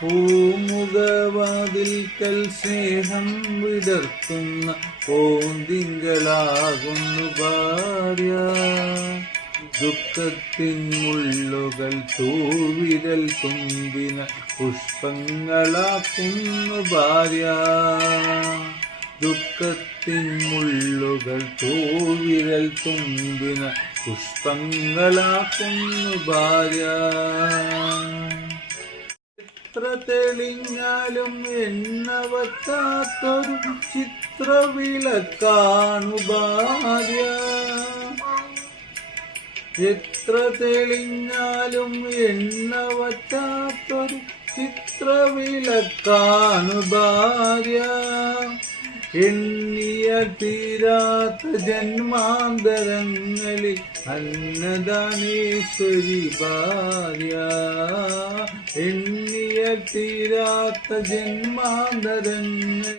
പൂമുഖവാതിൽക്കൽ സ്നേഹം വിടർത്തുന്ന പൂന്തിങ്കളാകുന്നു ഭാര്യ. ദുഃഖത്തിൻ മുള്ളുകൾ തൂവിരൽ തുമ്പിന പുഷ്പങ്ങളാക്കുന്നു ഭാര്യ. ദുഃഖത്തിൻ മുള്ളുകൾ തൂവിരൽ തുമ്പിന പുഷ്പങ്ങളാക്കുന്നു ഭാര്യ. എത്ര തെളിഞ്ഞാലും എണ്ണ വറ്റാത്തൊരു ചിത്രവിളക്കാണു ഭാര്യ. എത്ര തെളിഞ്ഞാലും എണ്ണ വറ്റാത്തൊരു ചിത്രവിളക്കാണു ഭാര്യ. എണ്ണിയ തീരാത്ത ജന്മാന്തരങ്ങളിൽ അന്നദാനേശ്വരി ഭാര്യ. എണ്ണിയ തീരാത്ത ജന്മാന്തരങ്ങൾ